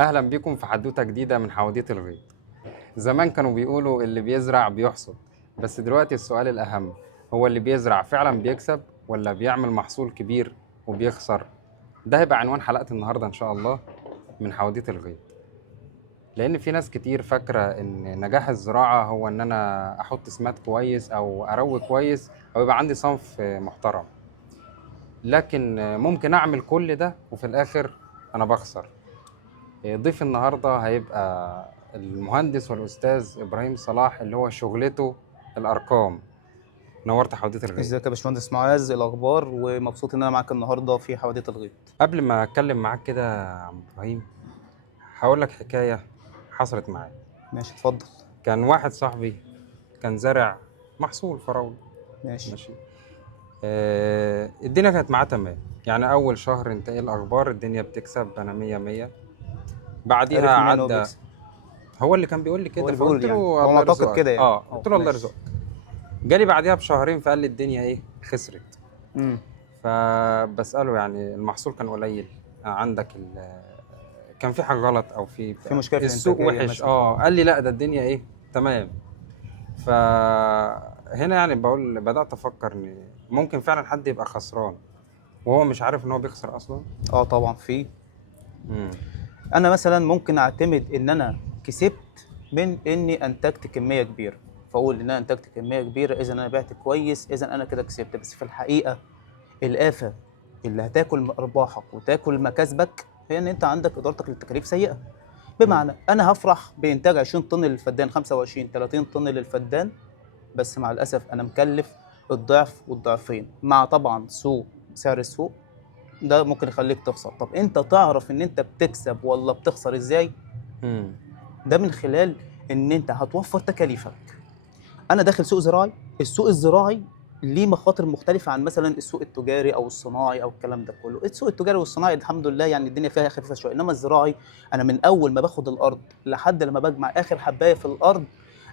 أهلا بيكم في حدوتة جديدة من حواديت الغيط. زمان كانوا بيقولوا اللي بيزرع بيحصد، بس دلوقتي السؤال الأهم هو اللي بيزرع فعلا بيكسب ولا بيعمل محصول كبير وبيخسر؟ ده هيبقى عنوان حلقة النهاردة إن شاء الله من حواديت الغيط. لأن في ناس كتير فاكرة إن نجاح الزراعة هو إن أنا أحط سماد كويس أو أروي كويس أو يبقى عندي صنف محترم، لكن ممكن أعمل كل ده وفي الآخر أنا بخسر. ضيف النهارده هيبقى المهندس والأستاذ إبراهيم صلاح اللي هو شغلته الأرقام. نورت حواديت الغيط. ازيك يا باشمهندس معاذ؟ إيه الاخبار؟ ومبسوط ان انا معاك النهارده في حواديت الغيط. قبل ما أتكلم معاك كده يا عم إبراهيم، هقول لك حكاية حصلت معايا. ماشي، اتفضل. كان واحد صاحبي كان زارع محصول فراولة. ماشي. ماشي. الدنيا كانت معاه تمام، يعني أول شهر أنت إيه الأخبار؟ الدنيا بتكسب، أنا مية مية. بعديها عرف منين ان هو عدى. بيكسب؟ هو اللي كان بيقول لي هو كده، اللي بيقول فقلت يعني، له هو الله معتقد يرزقك. كده يعني. قلت له الله ماشي. يرزقك. جالي بعديها بشهرين فقال لي الدنيا ايه، خسرت. امم فبسأله يعني المحصول كان قليل، عندك كان في حاجة غلط او في في بتاع مشكله في السوق الانتاجيه وحش؟ مثلا، قال لي لا، ده الدنيا ايه، تمام. فهنا يعني بقول بدأت افكر ان ممكن فعلا حد يبقى خسران وهو مش عارف ان هو بيخسر اصلا. طبعا في. امم. انا مثلا ممكن اعتمد ان انا كسبت من اني انتجت كميه كبيره، فاقول ان انا انتجت كميه كبيره اذا انا بعت كويس، اذا انا كده كسبت. بس في الحقيقه الآفة اللي هتاكل ارباحك وتاكل مكاسبك هي ان انت عندك ادارتك للتكاليف سيئه. امم. بمعنى انا هفرح بانتاج 20 طن للفدان، 25 30 طن للفدان، بس مع الاسف انا مكلف الضعف والضعفين، مع طبعا سعر السوق ده ممكن يخليك تخسر. طب انت تعرف ان انت بتكسب ولا بتخسر ازاي؟ امم. ده من خلال ان انت هتوفر تكاليفك. انا داخل سوق زراعي، السوق الزراعي ليه مخاطر مختلفة عن مثلا السوق التجاري او الصناعي او الكلام ده كله. السوق التجاري والصناعي الحمد لله يعني الدنيا فيها خفيفة شوية، انما الزراعي انا من اول ما باخد الارض لحد لما بجمع اخر حباية في الارض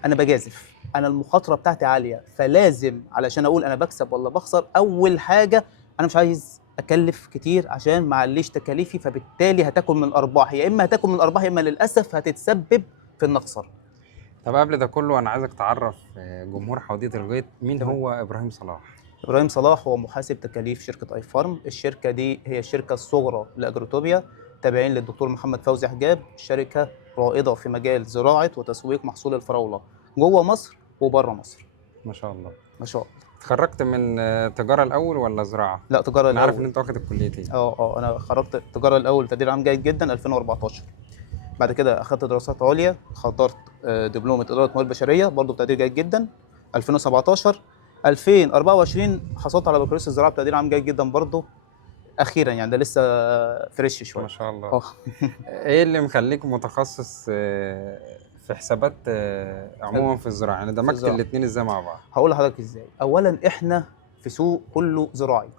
انا بجازف، انا المخاطرة بتاعتي عالية. فلازم علشان اقول انا بكسب ولا بخسر، اول حاجة انا مش عايز اكلف كتير عشان ما اعليش تكاليفي، فبالتالي هتاكل من ارباح، يا اما هتاكل من ارباح يا اما للاسف هتتسبب في ان اخسر. طب قبل ده كله انا عايزك تعرف جمهور حواديت الغيط مين تمام. هو ابراهيم صلاح. إبراهيم صلاح هو محاسب تكاليف شركة أي فارم. الشركة دي هي الشركة الصغرى لأجروتوبيا، تابعين للدكتور محمد فوزي حجاب. شركة رائدة في مجال زراعة وتسويق محصول الفراولة جوه مصر وبره مصر. ما شاء الله. ما شاء الله. اتخرجت من تجارة الأول ولا زراعة؟ لا، تجارة أنا عارف إن الأول. أنت واخد الكليتين. أنا خرجت تجارة الأول تقدير عام جيد جدا 2014. بعد كده أخدت دراسات عليا، حضرت دبلومة إدارة موارد بشرية برضه بتقدير جيد جدا 2017. 2024 حصلت على بكالوريوس الزراعة بتقدير عام جيد جدا برضه اخيرا، يعني ده لسه فريش ما شويه. شاء الله. اه. إيه اللي مخليك متخصص في حسابات عموما في الزراعة؟ يعني في دمجت الزراعه الاتنين إزاي مع بعض؟ هقول لحضرتك ازاي. اولا احنا في سوق كله زراعي،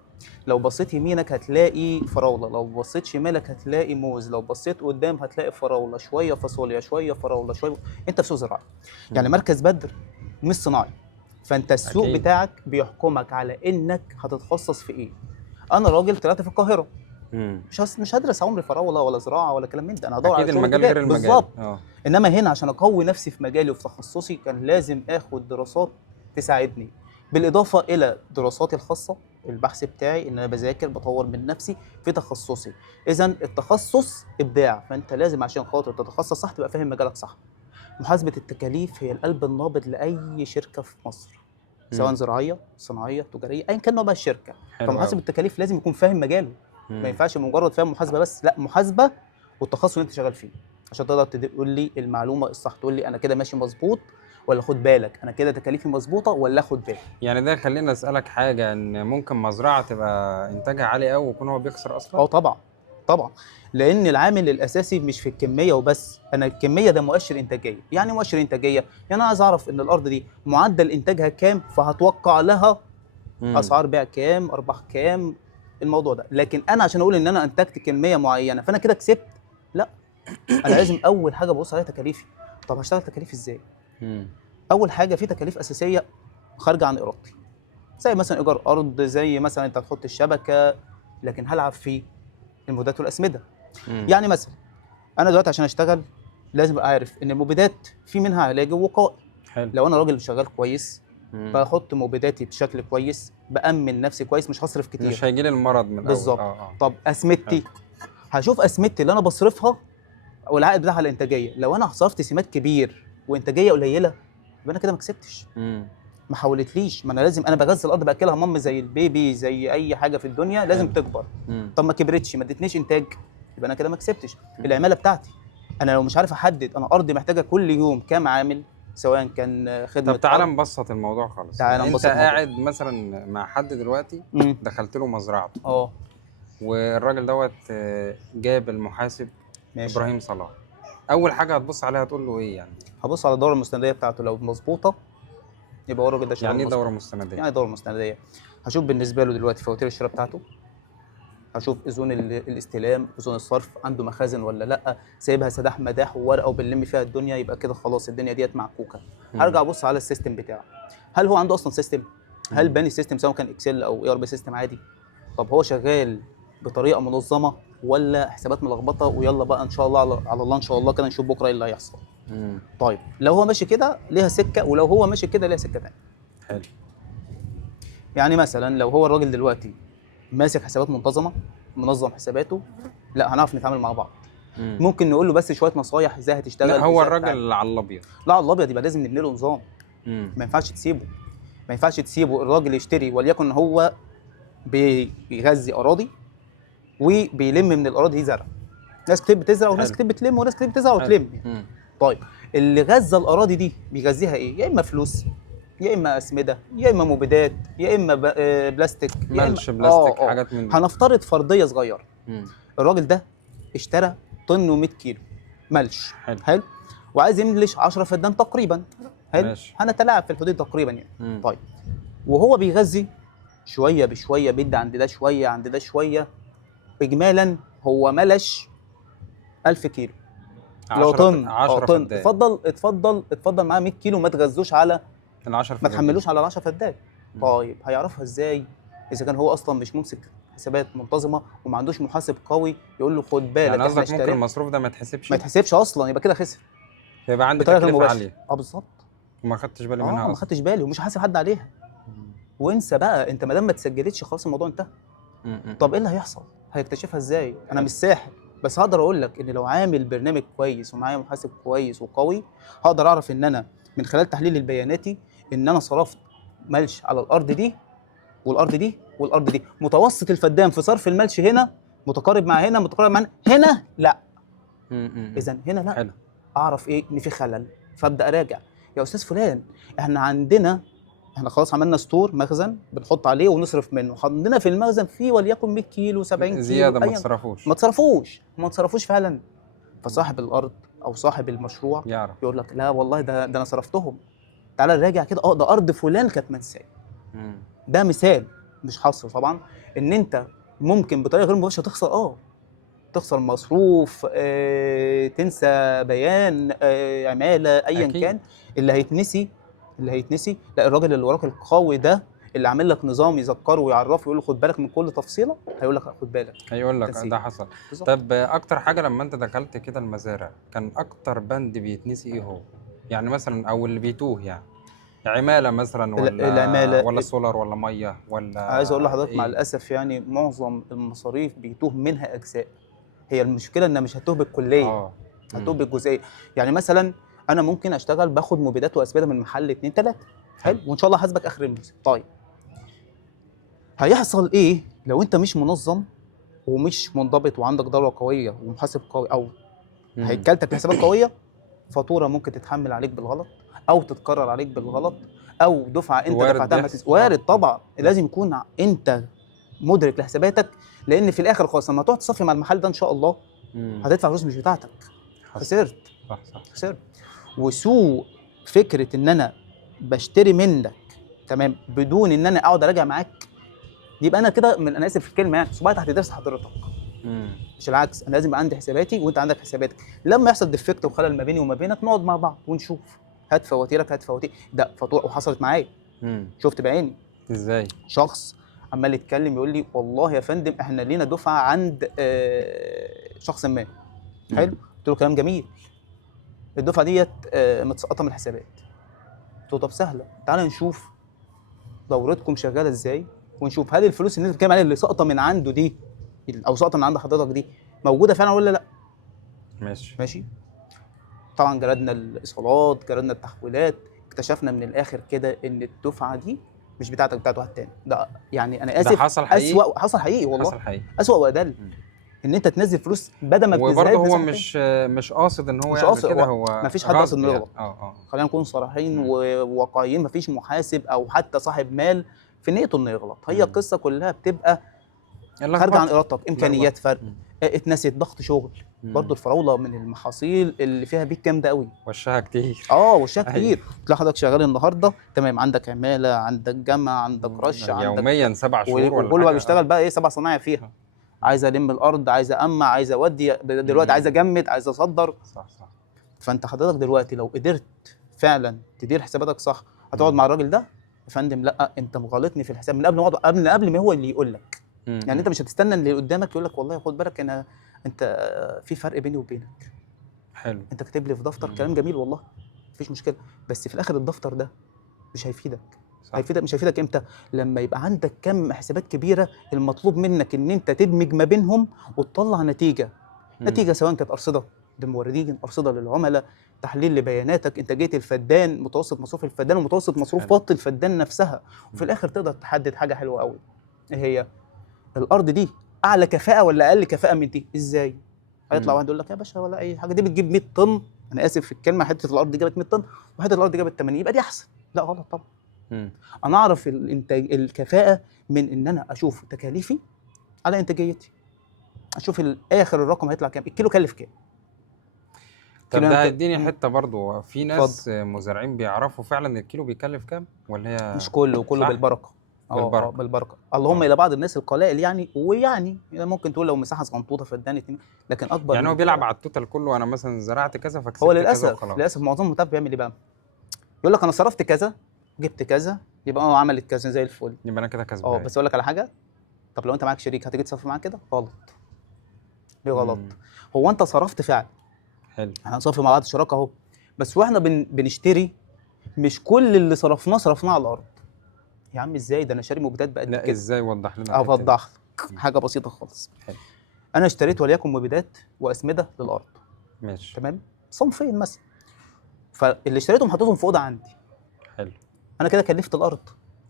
لو بصيت يمينك هتلاقي فراوله، لو بصيت شمالك هتلاقي موز، لو بصيت قدام هتلاقي فراوله، شويه فاصوليا شويه فراوله شويه. انت في سوق زراعي، يعني مم. مركز بدر مش صناعي. فانت السوق أكيد. بتاعك بيحكمك على انك هتتخصص في ايه. انا راجل طلعت في القاهره، مم. مش هدرس عمري فراوله ولا زراعه ولا كلام من ده، انا هدور أكيد على شغل المجال غير تجاري المجال. بالظبط. أه. انما هنا عشان اقوي نفسي في مجالي وفي تخصصي كان لازم اخد دراسات تساعدني، بالاضافه الى دراساتي الخاصه، البحث بتاعي ان انا بذاكر بطور من نفسي في تخصصي. اذا التخصص ابداع، فانت لازم عشان خاطر تتخصص صح تبقى فاهم مجالك صح. محاسبه التكاليف هي القلب النابض لاي شركه في مصر، سواء مم. زراعيه صناعيه تجاريه ايا كان نوع بقى الشركه. حلو فمحاسب أوي. التكاليف لازم يكون فاهم مجاله، ما مم. ينفعش مجرد فاهم محاسبه بس، لا، محاسبه والتخصص اللي انت شغال فيه، عشان تقدر تقول لي المعلومه الصح، تقول لي انا كده ماشي مظبوط ولا خد بالك، انا كده تكاليفي مظبوطه ولا خد بالك. يعني ده خليني أسألك حاجة، إن ممكن مزرعة تبقى إنتاجها عالي أوي ويكون هو بيخسر أصلا؟ طبعا. طبعا، لان العامل الاساسي مش في الكميه وبس، انا الكميه ده مؤشر انتاجيه. يعني مؤشر انتاجيه يعني انا عايز اعرف ان الارض دي معدل انتاجها كام، فهتوقع لها مم. اسعار بيع كام، ارباح كام، الموضوع ده. لكن انا عشان اقول ان انا انتجت كميه معينه فانا كده كسبت، لا، انا لازم اول حاجه ابص عليها تكاليفي. طب هشتغل تكاليف ازاي؟ مم. اول حاجه في تكاليف اساسيه خارجه عن ارادتي، زي مثلا ايجار ارض، زي مثلا انت هتحط الشبكه، لكن هلعب في المبيدات والاسمده. مم. يعني مثلا انا دلوقتي عشان اشتغل لازم ابقى عارف ان المبيدات في منها علاجي ووقائي. حلو. لو انا راجل شغال كويس مم. بحط مبيداتي بشكل كويس، بامن نفسي كويس، مش هصرف كتير. مش هيجي لي المرض من الاول. بالظبط. اه. طب اسمتي، هشوف اسمتي اللي انا بصرفها والعائد بتاعها على الانتاجيه. لو انا صرفت سمات كبير وانتاجيه قليله يبقى انا كده ما كسبتش، مم. ما حولتليش. ما انا لازم، انا بغذي الارض باكلها مام زي البيبي، زي اي حاجه في الدنيا لازم حلو. تكبر. مم. طب ما كبرتش، ما ادتنيش انتاج، يبقى انا كده ما كسبتش. العماله بتاعتي، انا لو مش عارف احدد انا ارضي محتاجه كل يوم كام عامل، سواء كان خدمه طب تعالى أرض. نبسط الموضوع خالص. تعالى انت نبسط الموضوع. قاعد مثلا مع حد دلوقتي، امم دخلت له مزرعته، اه والراجل دوت جاب المحاسب ماشي. ابراهيم صلاح. اول حاجه هتبص عليها هتقول له ايه يعني؟ هبص على الدوره المستنديه بتاعته، لو مظبوطه يبقى هو الراجل ده شغال يعني ايه مظبوط. دوره مستنديه؟ يعني دوره مستنديه، هشوف بالنسبه له دلوقتي فواتير الشراء بتاعته، هشوف اذون الاستلام، اذون الصرف، عنده مخازن ولا لا، سايبها سداح مداح وورقه وبنلم فيها الدنيا، يبقى كده خلاص الدنيا ديت معكوكه. هرجع ابص على السيستم بتاعه، هل هو عنده اصلا سيستم؟ هل باني سيستم سواء كان اكسل او اي ار بي سيستم عادي؟ طب هو شغال بطريقه منظمه ولا حسابات ملخبطه ويلا بقى ان شاء الله على الله ان شاء الله كده نشوف بكره ايه اللي هيحصل. مم. طيب لو هو ماشي كده ليها سكه، ولو هو ماشي كده ليها سكه ثانيه. حلو. يعني مثلا لو هو الراجل دلوقتي ماسك حسابات منتظمه، منظم حساباته، لا هنعرف نتعامل مع بعض. مم. ممكن نقول له بس شويه نصايح ازاي هتشتغل. لا، هو إزاي الراجل هتتعامل. اللي على الابيض. لا على الابيض يبقى لازم نبني له نظام. مم. ما ينفعش تسيبه، ما ينفعش تسيبه الراجل يشتري وليكن هو بيغذي اراضي وبيلم من الاراضي دي زرع. ناس كتير بتزرع وناس حلو. كتير بتلم وناس كتير بتزرع حلو. وتلم. مم. طيب اللي غذى الاراضي دي بيغذيها ايه؟ يا اما فلوس، يا اما اسمده، يا اما مبيدات، يا اما بلاستيك، يا اما ملش، بلاستيك، حاجات من دي. هنفترض فرضيه صغيره. مم. الراجل ده اشترى طن و100 كيلو ملش. حلو. حلو. وعايز يملش 10 فدان تقريبا. حلو. ماشي. هنتلاعب في الحدود تقريبا يعني. مم. طيب وهو بيغذي شويه بشويه، بيدي عند ده شويه عند ده شويه، اجمالا هو ملش 1000 كيلو. لو طن 10 طن، فدان. اتفضل معاه 100 كيلو، ما تغذوش على، ال 10 ما فدان. تحملوش على ال 10 فدان. طيب هيعرفها ازاي اذا كان هو اصلا مش ممسك حسابات منتظمه وما عندوش محاسب قوي يقول له خد بالك يعني احنا قصدك ممكن اشترينا، المصروف ده ما يتحسبش؟ ما يتحسبش اصلا، يبقى كده خسر يبقى عندي بطريقه غير تكلفه مباشره. عاليه بالظبط. وما خدتش بالي منها ما اصلا. خدتش بالي ومش هحاسب حد عليها. وانسى بقى، انت ما دام ما اتسجلتش خلاص الموضوع انتهى. طب ايه اللي هيحصل؟ هيكتشفها ازاي؟ انا مش ساحر، بس هقدر اقول لك ان لو عامل برنامج كويس ومعايا محاسب كويس وقوي، هقدر اعرف ان انا من خلال تحليل البياناتي ان انا صرفت ملش على الارض دي والارض دي والارض دي، متوسط الفدان في صرف الملش هنا متقارب مع هنا، متقارب مع هنا لا، اذا هنا لا. حلو. اعرف ايه ان في خلل، فابدا اراجع. يا استاذ فلان احنا خلاص عملنا ستور مخزن بنحط عليه ونصرف منه، عندنا في المخزن فيه وليكن 100 كيلو 70 كيلو زياده ما أياً. تصرفوش. ما تصرفوش فعلا. فصاحب الارض او صاحب المشروع يعرف. يقول لك لا والله ده انا صرفتهم، تعالى نراجع كده، ده ارض فلان كانت منساه. ده مثال مش حصر طبعا، ان انت ممكن بطريقه غير مباشره تخسر، تخسر مصروف، تنسى بيان، عماله، ايا أكيد. كان. اللي هيتنسي لا، الراجل اللي وراك القوي ده اللي عامل لك نظام يذكره ويعرفه ويقول له خد بالك من كل تفصيله، هيقول لك خد بالك. هيقول لك تنسيق. ده حصل. بالظبط. طب اكتر حاجه لما انت دخلت كده المزارع كان اكتر بند بيتنسي ايه هو؟ يعني مثلا او اللي بيتوه يعني عماله مثلا العماله ولا سولار ولا ميه ولا عايز اقول لحضرتك مع إيه؟ الاسف يعني معظم المصاريف بيتوه منها اجزاء. هي المشكله انها مش هتوه بالكليه، هتوه بالجزئيه. يعني مثلا انا ممكن اشتغل باخد مبيدات واسمده من محل 2 3 حلو، وان شاء الله هحاسبك اخر الموسم. طيب هيحصل ايه لو انت مش منظم ومش منضبط وعندك دوره قويه ومحاسب قوي او هيكلتك بحسابات قويه؟ فاتوره ممكن تتحمل عليك بالغلط او تتكرر عليك بالغلط، او دفعه انت دفعتها وارد طبعا. لازم يكون انت مدرك لحساباتك، لان في الاخر خالص لما تقعد تصفي مع المحل ده ان شاء الله هتدفع فلوس مش بتاعتك. خسرت. صح. خسرت. وسوء فكره ان انا بشتري منك تمام بدون ان انا اقعد اراجع معاك، يبقى انا كده انا اسف في الكلمه يعني صباعي تحت درس حضرتك. مش العكس، انا لازم يبقى عندي حساباتي وانت عندك حساباتك. لما يحصل ديفكت وخلل ما بيني وما بينك نقعد مع بعض ونشوف، هات فواتيرك، هات فواتير ده فاتوره. وحصلت معايا، شفت بعيني ازاي شخص عمال يتكلم يقول لي والله يا فندم احنا لينا دفعه عند شخص ما. حلو. قلت قلت له كلام جميل، الدفعه ديت متسقطه من الحسابات. قلت له طب سهله، تعالى نشوف دورتكم شغاله ازاي، ونشوف هل الفلوس اللي انت بتتكلم عليها اللي ساقطه من عنده دي او ساقطه من عند حضرتك دي موجوده فعلا ولا لا. ماشي. ماشي. طبعا جردنا الايصالات، جردنا التحويلات، اكتشفنا من الاخر كده ان الدفعه دي مش بتاعتك، بتاعت واحد تاني. ده يعني انا اسف، ده حصل حقيقي؟ حصل حقيقي والله، حصل حقيقي. اسوأ وادل مم. ان انت تنزل فلوس بدل ما تنزلها وبرضه هو تنزلها تاني. مش قاصد ان هو مش يعمل قاصد، كده، هو هو ما فيش حد قاصد غصب انه يعني. يغلط. اه. خلينا نكون صريحين مم. وواقعيين، ما فيش محاسب او حتى صاحب مال في نيته انه يغلط. هي مم. القصه كلها بتبقى خارجه عن اللخبطه. ارادتك، امكانيات فرق، مم. اتنست، ضغط شغل. مم. برضه الفراوله من المحاصيل اللي فيها بيك جامده قوي. وشها كتير. وشها ايوه. كتير. تلاقي حضرتك شغال النهارده تمام، عندك عماله، عندك جمع، عندك رش، عندك يوميا 7 شهور ولا وكله بقى حاجه. بيشتغل بقى ايه، 7 صنايع فيها. عايز الم الارض، عايز امع، عايز اودي دلوقتي، عايز اجمد، عايز اصدر. صح صح. فانت حضرتك دلوقتي لو قدرت فعلا تدير حساباتك صح، هتقعد مع الراجل ده يا فندم، لا انت مغلطني في الحساب من قبل ما قبل ما هو اللي يقول لك. يعني انت مش هتستنى اللي قدامك يقول لك والله خد بالك انت في فرق بيني وبينك. حلو. انت كاتب لي في دفتر كلام جميل والله، مفيش مشكله، بس في الاخر الدفتر ده مش هيفيدك. صح. مش هيفيدك امتى؟ لما يبقى عندك كم حسابات كبيره، المطلوب منك ان انت تدمج ما بينهم وتطلع نتيجه. نتيجه سواء كانت ارصده للموردين، ارصده للعملاء، تحليل لبياناتك، انتاجيه الفدان، متوسط مصروف الفدان، ومتوسط مصروفات الفدان نفسها. وفي الاخر تقدر تحدد حاجه حلوه قوي، ايه هي؟ الارض دي اعلى كفاءه ولا اقل كفاءه من دي؟ ازاي؟ هيطلع واحد يقول لك يا باشا ولا اي حاجه، دي بتجيب 100 طن، انا اسف في الكلمه، حته الارض دي جابت 100 طن وحته الارض دي جابت 80، يبقى دي احسن. لا غلط طبعا. انا اعرف الانتاج الكفاءه من ان انا اشوف تكاليفي على انتاجيتي، اشوف الاخر الرقم هيطلع كام، الكيلو كلف كام. طب كيلو ده هيديني حته برضو، في ناس اتفضل. مزارعين بيعرفوا فعلا الكيلو بيكلف كام ولا هي مش كله، كله صح؟ بالبركه. بالبركه. بالبركه، اللهم الى بعض الناس القلائل يعني، ويعني ممكن تقول لو مساحه صغنطوطه فدان اتنين، لكن اكبر يعني من هو كده بيلعب على التوتال كله، انا مثلا زرعت كذا فكسبت هو كذا للاسف وخلاص. للاسف معظم المتابع بيعمل ايه بقى؟ يقول لك انا صرفت كذا، جبت كذا، يبقى هو عملت كذا زي الفل. يبقى انا كده كسبان. بس اقول لك على حاجه، طب لو انت معاك شريك هتيجي تصرف معاه كده؟ غلط. ليه غلط؟ هو انت صرفت فعلا، حلو. احنا هنصرف مع بعض شراكه اهو، بس واحنا بنشتري مش كل اللي صرفناه على الارض. يا عم ازاي؟ ده انا شاري مبيدات بقد كده. لا ازاي؟ وضح لنا. اوضح لك حاجه بسيطه خالص. حلو. انا اشتريت وليكن مبيدات واسمده للارض. ماشي. تمام، صنفين مثلا، فاللي اشتريتهم حطيتهم في اوضه عندي. حلو. انا كده كلفت الارض؟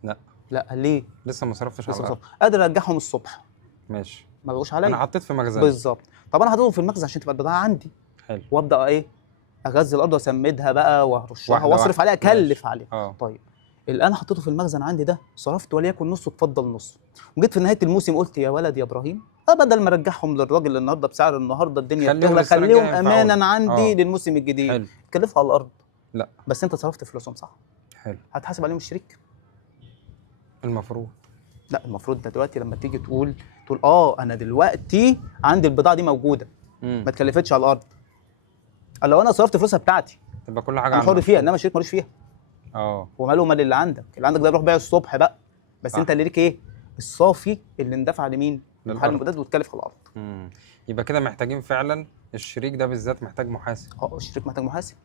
لا. لا، ليه؟ لسه ما صرفتش على الارض. قادر ارجعهم الصبح. ماشي. ما بقوش عليا، انا حطيت في مخزن. بالظبط. طب انا حطيتهم في المخزن عشان تبقى البضاعه عندي. حلو. وابدا ايه؟ اغذي الارض واسمدها بقى وارشها واحدة واصرف عليها، اكلف عليها. طيب اللي انا حطيته في المخزن عندي ده صرفت وليكن نصه، اتفضل نصه. وجيت في نهايه الموسم قلت يا ولد يا ابراهيم، بدل ما ارجعهم للراجل النهارده بسعر النهارده الدنيا بتغلى، خليهم امانا عندي للموسم الجديد. حلو. كلفها على الارض. لا بس انت صرفت فلوسهم صح. حلو. هتحاسب عليهم الشريك؟ المفروض. لا، المفروض ده دلوقتي لما تيجي تقول انا دلوقتي عندي البضاعه دي موجوده، ما اتكلفتش على الارض، لو انا صرفت فلوسها بتاعتي تبقى كل حاجه انا حر فيها، انما الشريك ملوش فيها. هو ماله مال اللي عندك ده يروح بيع الصبح بقى، بس انت اللي ليك ايه؟ الصافي اللي اندفع لمين؟ لمحل المبيدات وتكلف على الارض. يبقى كده محتاجين فعلا الشريك ده بالذات محتاج محاسب. الشريك محتاج محاسب.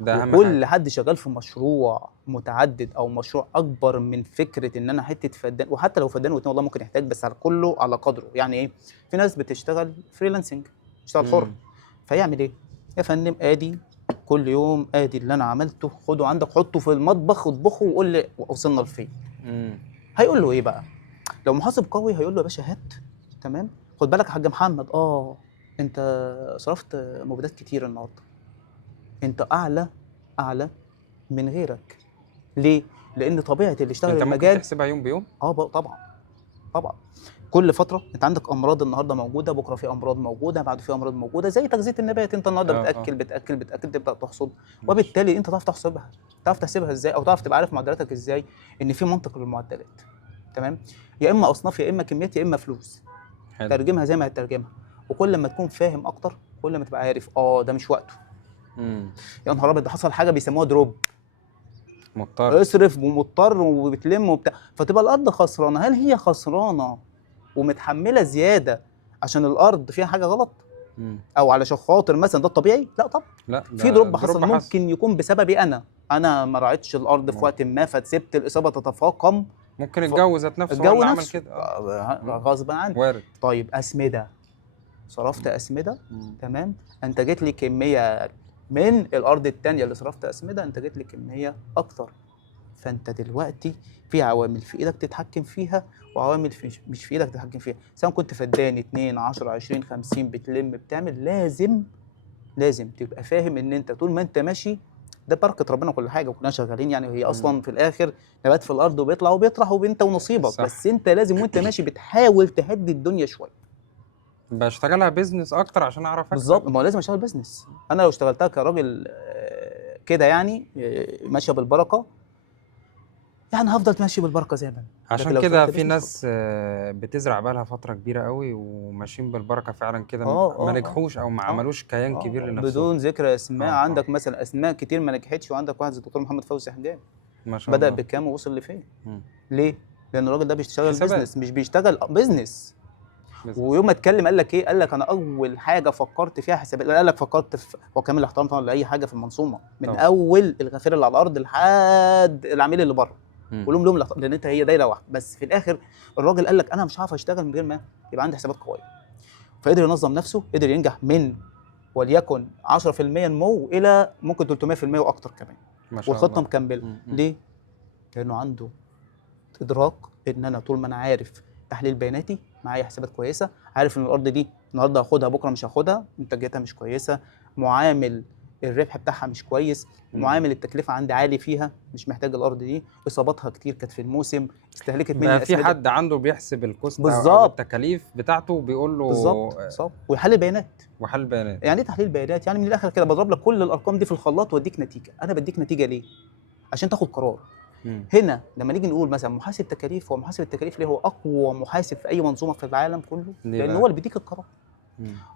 ده اهم حاجه. كل حد شغال في مشروع متعدد او مشروع اكبر من فكره ان انا حته فدان، وحتى لو فدان واتنين والله ممكن يحتاج، بس على كله على قدره. يعني ايه؟ في ناس بتشتغل فريلانسنج، بتشتغل حر، فيعمل ايه؟ يا فندم ادي كل يوم ادي اللي انا عملته، خده عندك حطه في المطبخ اطبخه وقول لي وصلنا لفين. هيقول له ايه بقى؟ لو محاسب قوي هيقول له يا باشا هات، تمام، خد بالك يا حاج محمد، انت صرفت مبيدات كتير النهارده، انت اعلى من غيرك. ليه؟ لان طبيعه اللي اشتغل انت المجال ممكن تحسبها يوم بيوم. طبعا كل فتره انت عندك امراض النهارده موجوده، بكره في امراض موجوده، بعد في امراض موجوده، زي تغذيه النبات. انت النهارده بتاكل تبدا تحصد، وبالتالي انت تعرف تحسبها، تعرف تحسبها ازاي، او تعرف تبقى عارف معدلاتك ازاي، ان في منطق للمعدلات. تمام، يا اما اصناف يا اما كميات يا اما فلوس. حلو. ترجمها زي ما هتترجمها، وكل ما تكون فاهم اكتر كل ما تبقى عارف ده مش وقته. يا نهار ابيض، ده حصل حاجه بيسموها دروب، مضطر اصرف ومضطر وبتلم وبتاع، فتبقى الارض خسرانه. هل هي خسرانه ومتحمله زياده عشان الارض فيها حاجه غلط؟ او علشان خاطر مثلا ده الطبيعي؟ لا طبعا. لا في دروب حصل ممكن يكون بسببي انا ما راعيتش الارض في وقت ما، فسبت الاصابه تتفاقم. ممكن الجو ذات نفسه الجو هو اللي عمل نفسه كده. غصب عني. وارد. طيب اسمده، صرفت اسمده، تمام، انتجت لي كميه من الارض الثانيه اللي صرفت اسمده، انتجت لي كميه اكتر. فانت دلوقتي في عوامل في ايدك تتحكم فيها، وعوامل مش في ايدك تتحكم فيها. سواء كنت فدان 2 10 20 50 بتلم بتعمل، لازم تبقى فاهم ان انت طول ما انت ماشي ده بركه ربنا كل حاجه، وكلنا شغالين يعني، وهي اصلا في الاخر نبات في الارض وبيطلع وبيطرح وانت ونصيبك. صح. بس انت لازم وانت ماشي بتحاول تهدي الدنيا شويه. بشتغلها بيزنس اكتر عشان اعرف اكسب. بالظبط، ما هو لازم اشتغل بيزنس. انا لو اشتغلتها كراجل كده يعني ماشيه بالبركه، يعني هفضل ماشي بالبركه زي ما انا. عشان كده في ناس بتزرع بقالها فترة كبيرة قوي وماشيين بالبركة فعلا كده، ما نجحوش او ما عملوش كيان كبير لنفسهم. بدون ذكر اسماء، عندك مثلا اسماء كتير ما نجحتش، وعندك واحد زي الدكتور محمد فوزي حجاج ما شاء الله بدأ بكام ووصل لفين. ليه؟ لأن الراجل ده بيشتغل حسابات. بيزنس، مش بيشتغل بيزنس. ويوم ما اتكلم قال لك ايه؟ قال لك انا اول حاجه فكرت فيها حسابات. قال لك فكرت في، وكامل الاحترام طبعا لاي حاجه في المنظومه، من طبعا. اول الغفير اللي على الارض لحد العميل اللي بره، كلهم لهم لان انت هي دايره واحده. بس في الاخر الراجل قال لك انا مش هعرف اشتغل من غير ما يبقى عندي حسابات قويه. فقدر ينظم نفسه، قدر ينجح من وليكن 10% نمو الى ممكن 300% واكتر كمان، ما شاء والخطه الله. مكمله. ليه؟ لانه عنده ادراك ان انا طول ما انا عارف تحليل بياناتي، معايا حسابات كويسه، عارف ان الارض دي النهارده هاخدها بكره مش هاخدها، انتاجيتها مش كويسه، معامل الربح بتاعها مش كويس، معامل التكلفه عندي عالي فيها، مش محتاج الارض دي، اصاباتها كتير كانت في الموسم، استهلكت مني بقى في اسمده. حد عنده بيحسب الكوست او بالظبط، التكاليف بتاعته وبيقول له بالظبط، ويحلل بيانات. وحل بيانات. يعني ايه تحليل بيانات؟ يعني من الاخر كده بضرب لك كل الارقام دي في الخلاط واديك نتيجه. انا بديك نتيجه ليه؟ عشان تاخد قرار. هنا لما نيجي نقول مثلا محاسب تكاليف، هو محاسب التكاليف ليه هو اقوى محاسب في اي منظومه في العالم كله؟ لان هو اللي بيديك القرار.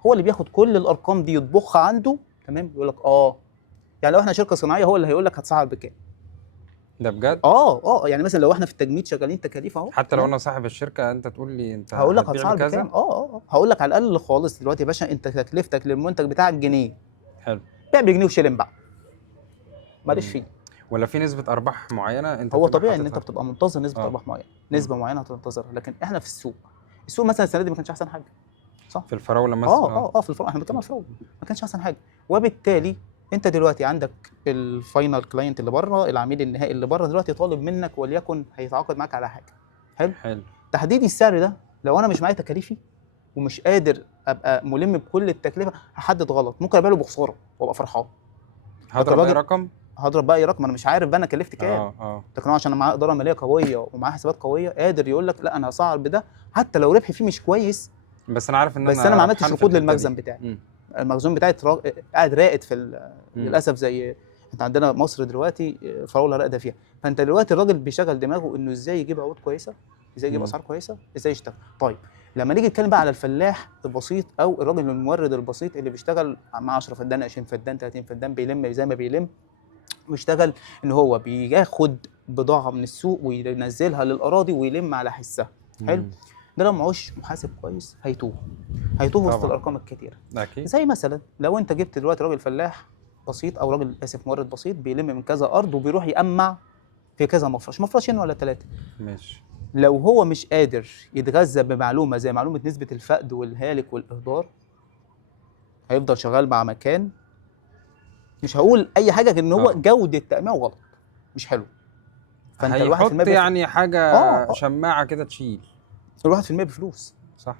هو اللي بياخد كل الارقام دي يطبخها عنده، تمام، يقول لك يعني لو احنا شركه صناعيه هو اللي هيقول لك هتسعر بكام. ده بجد؟ يعني مثلا لو احنا في التجميد شغالين تكاليف اهو، حتى لو انا صاحب الشركه انت تقول لي انت هقول لك هتسعر بكام. هقول لك على الاقل خالص دلوقتي يا باشا انت تكلفتك للمنتج بتاعك جنيه، حلو، بيع بجنيه وشيلين بقى، ماليش فيه. ولا في نسبه ارباح معينه انت هو طبيعي ان انت بتبقى منتظر نسبه ارباح معينه، نسبه معينه هتنتظرها. لكن احنا في السوق مثلا السنه دي ما كانش احسن حاجه، صح؟ في الفراوله مثلا. في الفراوله، احنا بنتكلم عن الفراوله، ما كانش احسن حاجه. وبالتالي انت دلوقتي عندك الفاينل كلاينت اللي بره، العميل النهائي اللي بره دلوقتي طالب منك وليكن هيتعاقد معاك على حاجه. حلو. تحديد السعر ده لو انا مش معايا تكاليفي ومش قادر ابقى ملم بكل التكلفه، هحدد غلط، ممكن ابيع له بخساره وابقى فرحان. هضرب اي رقم، انا مش عارف بقى انا كلفت كام. لكن عشان معاه اداره ماليه قويه ومعاه حسابات قويه قادر يقول لك لا انا هسعر بده حتى لو ربحي فيه مش كويس، بس انا عارف ان انا ما عملتش ركود للمخزن بتاعي. المخزون بتاعي قاعد راقد في للاسف. زي انت عندنا مصر دلوقتي فراوله راقده فيها. فانت دلوقتي الراجل بيشغل دماغه انه ازاي يجيب عروض كويسه، ازاي يجيب اسعار كويسه، ازاي يشتغل. طيب لما نيجي نتكلم بقى على الفلاح البسيط او الراجل المورد البسيط اللي بيشتغل مع 10 فدان 20 فدان 30 فدان، بيلم زي ما بيلم، ويشتغل ان هو بياخد بضاعه من السوق وينزلها للاراضي ويلم على حسها. حلو. ده لو معهوش محاسب كويس هيتوه وسط الارقام الكتيره. أكيد. زي مثلا لو انت جبت دلوقتي راجل فلاح بسيط او راجل مورد بسيط بيلم من كذا ارض وبيروح يأمع في كذا مفرشين ولا 3. ماشي. لو هو مش قادر يتغذى بمعلومه زي معلومه نسبه الفقد والهالك والاهدار، هيفضل شغال مع مكان مش هقول اي حاجه غير ان هو جوده تأمينه غلط، مش حلو. فانت هيحط يعني حاجه شماعه كده تشيل. 1% بفلوس، صح.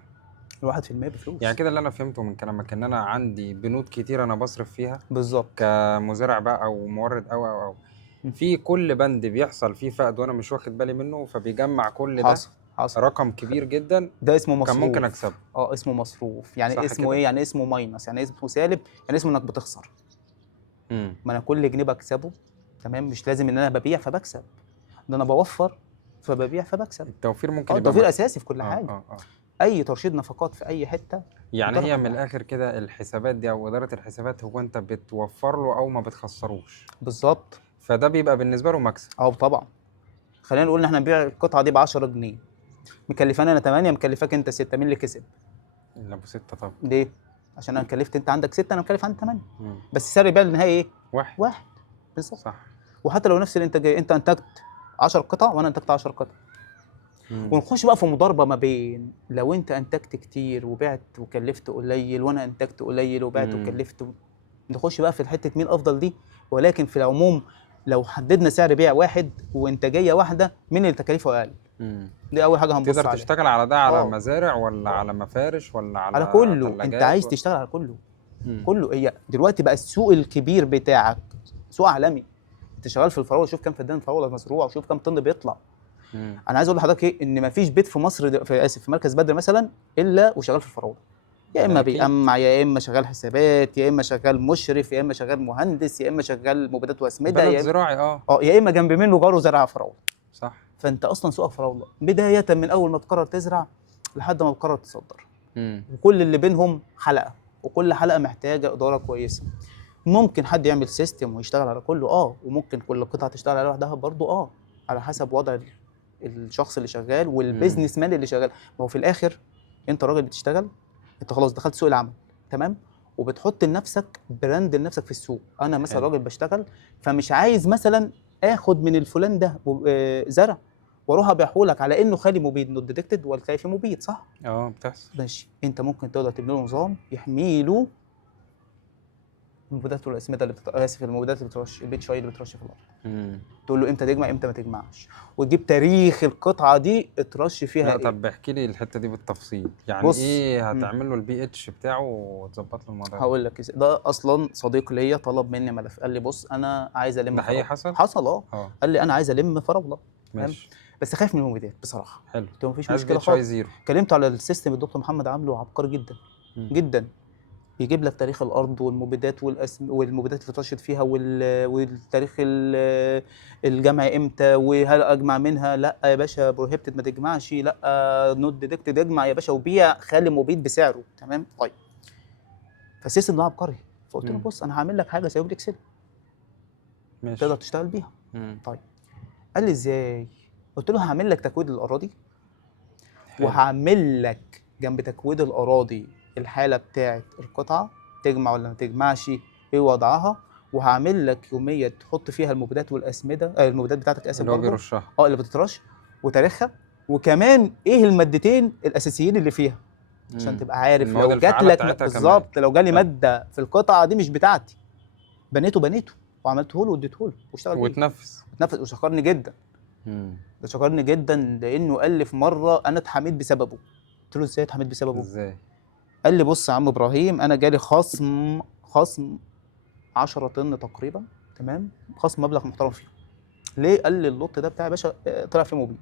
1% بفلوس. يعني كده اللي انا فهمته من كلامك ان انا عندي بنود كتير انا بصرف فيها بالظبط، كمزارع بقى او مورد او في كل بند بيحصل فيه فقد وانا مش واخد بالي منه، فبيجمع كل ده حصل رقم كبير جدا، ده اسمه مصروف. كان ممكن اكسبه. اسمه مصروف. يعني اسمه ايه؟ يعني اسمه ماينس، يعني اسمه سالب، يعني اسمه انك بتخسر. ما انا كل جنيه بكسبه، تمام، مش لازم ان انا ببيع فبكسب، ده انا بوفر فببيع فبكسب. التوفير ممكن يبقى التوفير اساسي في كل حاجه. اي ترشيد نفقات في اي حته. يعني هي من الاخر كده الحسابات دي او اداره الحسابات هو انت بتوفر له او ما بتخسروش. بالظبط. فده بيبقى بالنسبه له مكسب. طبعا. خلينا نقول ان احنا نبيع القطعه دي ب 10 جنيه، مكلفاني انا 8، مكلفاك انت 6، مين اللي كسب؟ لا ابو 6 طبعا. ليه؟ عشان انا كلفت انت عندك 6 انا مكلف عندي 8. مم. بس سعر البيع النهائي ايه؟ واحد. واحد بالظبط. صح. وحتى لو نفس الانتاجيه، انت انتجت 10 قطع وانا انتجت 10 قطع، مم. ونخش بقى في مضاربه ما بين لو انت انتجت كتير وبعت وكلفت قليل وانا انتجت قليل وبعت مم. وكلفت نخش بقى في الحته مين افضل دي. ولكن في العموم لو حددنا سعر بيع واحد وانتاجيه واحده، مين اللي تكاليفه اقل؟ مم. دي اول حاجه هنبص تقدر عليها. تشتغل على ده، على آه. مزارع ولا على مفارش ولا على على كله، انت ثلاجات عايز تشتغل على كله. مم. كله. هي دلوقتي بقى السوق الكبير بتاعك سوق عالمي. انت شغال في الفراوله، شوف كام فدان فراوله مزروعه وشوف كام طن بيطلع. مم. انا عايز اقول لحضرتك ايه، ان مفيش بيت في مصر في اسف في مركز بدر مثلا الا وشغال في الفراوله. يا ده اما أكيد. بيقمع، يا اما شغال حسابات، يا اما شغال مشرف، يا اما شغال مهندس، يا اما شغال مبيدات واسمده، بلد يا اما زراعي يا اما جنب منه جاره زرع فراوله. صح. فانت اصلا سوقك فراوله بدايه من اول ما تقرر تزرع لحد ما تقرر تصدر. مم. وكل اللي بينهم حلقه، وكل حلقه محتاجه اداره كويسه. ممكن حد يعمل سيستم ويشتغل على كله، وممكن كل قطعه تشتغل على لوحدها برضه، على حسب وضع الشخص اللي شغال والبيزنس مان اللي شغال. ما هو في الاخر انت راجل بتشتغل، انت خلاص دخلت سوق العمل تمام، وبتحط لنفسك براند لنفسك في السوق. انا مثلا حلو. راجل بشتغل، فمش عايز مثلا اخد من الفلان ده زرع واروح ابيعه لك على انه خالي مبيد نوت ديتكتد ولا خايف مبيد، صح؟ بتحصل. ماشي. انت ممكن تقدر تبني له نظام يحمي له المبيدات والاسمده المبيدات اللي بترش، البيت شويه اللي بترش في الارض. مم. تقول له امتى تجمع امتى ما تجمعش، وتجيب تاريخ القطعه دي اترش فيها لا ايه. طب احكي لي الحته دي بالتفصيل، يعني بص. ايه هتعمل له البي اتش بتاعه وتظبط له الموضوع ده؟ هقول لك ده اصلا صديق ليا طلب مني ملف، قال لي بص انا عايز الم ده حقيقي فراوله. حصل؟ حصل قال لي انا عايز الم فراوله تمام، ماشي. بس خايف من المبيدات بصراحه. حلو. قلت له مفيش عايز بي مشكله اتش اي خالص. زيرو. كلمته على السيستم الدكتور محمد عامله عبقري جدا جدا. يجيب لك تاريخ الارض والمبيدات والمبيدات اللي اترشت فيها والتاريخ الجمع امتى، وهل اجمع منها، لا يا باشا بروهيبتد ما تجمعش، لا نوت ديتكتد اجمع يا باشا وبيع خالي مبيد بسعره تمام. طيب فالسيستم ده عبقري. فقلت له بص انا هعمل لك حاجه زي الاكسل ماشي. تقدر تشتغل بيها. مم. طيب قال لي ازاي؟ قلت له هعمل لك تكويد للاراضي، حلو. وهعمل لك جنب تكويد الاراضي الحاله بتاعه القطعه تجمع ولا ما تجمعش، ايه وضعها، وهعمل لك يوميه تحط فيها المبيدات والاسمده، المبيدات بتاعتك اسف اللي هو برضه بيرشها. اللي بتترش، وتاريخها، وكمان ايه المادتين الاساسيين اللي فيها عشان تبقى عارف المواد لو جات الفعالة لك بتاعتها بالظبط كمان. لو جالي حلو. ماده في القطعه دي مش بتاعتي بنيته وعملته له واديته له واشتغل بيه وتنفذ. وشكرني جدا. ده شكرني جدا لانه قال لي في مره انا اتحميت بسببه. قلت له ازاي اتحميت بسببه؟ ازاي؟ قال لي بص يا عم ابراهيم انا جالي خصم 10 طن تقريبا تمام، خصم مبلغ محترم فيه. ليه؟ قال لي اللوت ده بتاع يا باشا طلع فيه مبيد.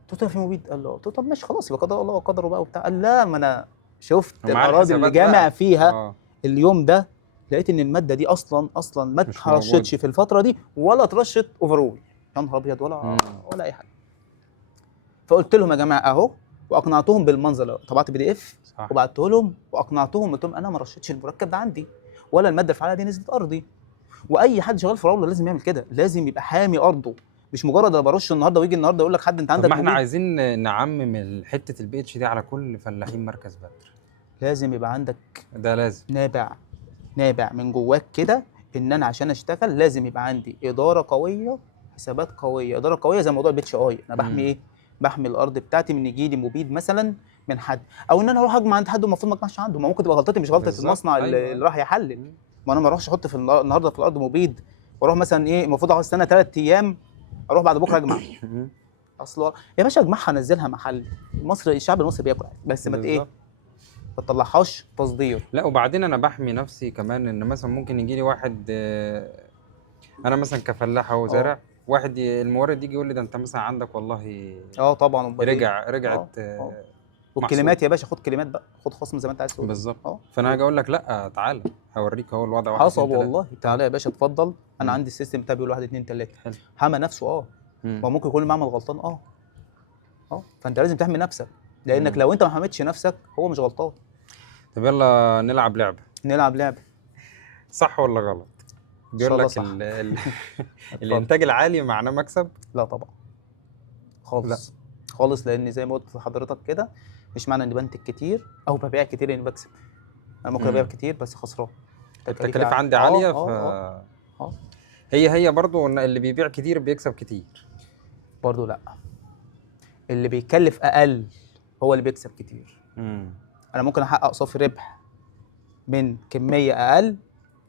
قلت له طلع فيه مبيد؟ قال له قلت له طب ماشي خلاص يبقى قدر الله وقدره بقى وبتاع. قال لا ما انا شفت ومعاه الاراضي اللي الحسابات جامع بقى. فيها اليوم ده، لقيت ان الماده دي اصلا ما مش اترشتش موجودة. في الفتره دي ولا اترشت اوفرول. يا نهار ابيض ولا اي حاجه. فقلت لهم يا جماعه اهو، واقنعتهم بالمنظر ده، طبعت بي دي اف صح. وبعته لهم واقنعتهم، قلت لهم انا ما رشيتش المركب ده عندي ولا الماده الفعاله دي نزلت ارضي. واي حد شغال في راوله لازم يعمل كده، لازم يبقى حامي ارضه، مش مجرد انا برش النهارده ويجي النهارده يقول لك حد انت طب عندك ما احنا مبيد. عايزين نعمم حته البي اتش دي على كل فلاحين مركز بدر. لازم يبقى عندك ده لازم نابع من جواك كده، ان انا عشان اشتغل لازم يبقى عندي اداره قويه، حسابات قويه، اداره قويه زي موضوع البيتش اي. انا بحمي ايه؟ بحمي الارض بتاعتي من يجي لي مبيد مثلا من حد، او ان انا اروح اجمع عند حد والمفروض ما اجمعش عنده. ما ممكن تبقى غلطتي مش غلطه بالظبط. المصنع اللي راح يحلل. ما انا ما اروحش احط في النهارده في الارض مبيد واروح مثلا ايه المفروض اقعد استنى 3 ايام اروح بعد بكره اجمع. اصل يا باشا اجمعها انزلها محل مصر، الشعب المصري بياكل عادي، بس ما ايه ما تطلعهاش تصدير. لا وبعدين انا بحمي نفسي كمان، ان مثلا ممكن يجي لي واحد انا مثلا كفلاح او زارع، واحد المورد يجي يقول لي ده انت مثلا عندك والله طبعا رجعت والكلمات يا باشا، خد كلمات بقى، خد خصم زي ما انت عايز تقول بالظبط. فانا هاجي اقول لك لا تعالى هوريك اهو الوضع 1 حصل والله. تعالى يا باشا اتفضل، انا عندي السيستم بتاعي بيقول 1 2 3. حمى نفسه ما ممكن يكون المعمل غلطان فانت لازم تحمي نفسك، لانك لو انت ما حميتش نفسك هو مش غلطان. طب يلا نلعب لعبه. صح ولا غلط؟ بيقول لك الانتاج العالي معناه مكسب؟ لا طبعا خالص. لا خالص، لان زي ما قلت لحضرتك كده مش معنى اني بنتج كتير او ببيع كتير اني بكسب. انا ممكن ابيع كتير بس خسران. التكاليف عندي عاليه. آه. هي برضو ان اللي بيبيع كتير بيكسب كتير. برضه لا، اللي بيكلف اقل هو اللي بيكسب كتير. انا ممكن احقق صافي ربح من كميه اقل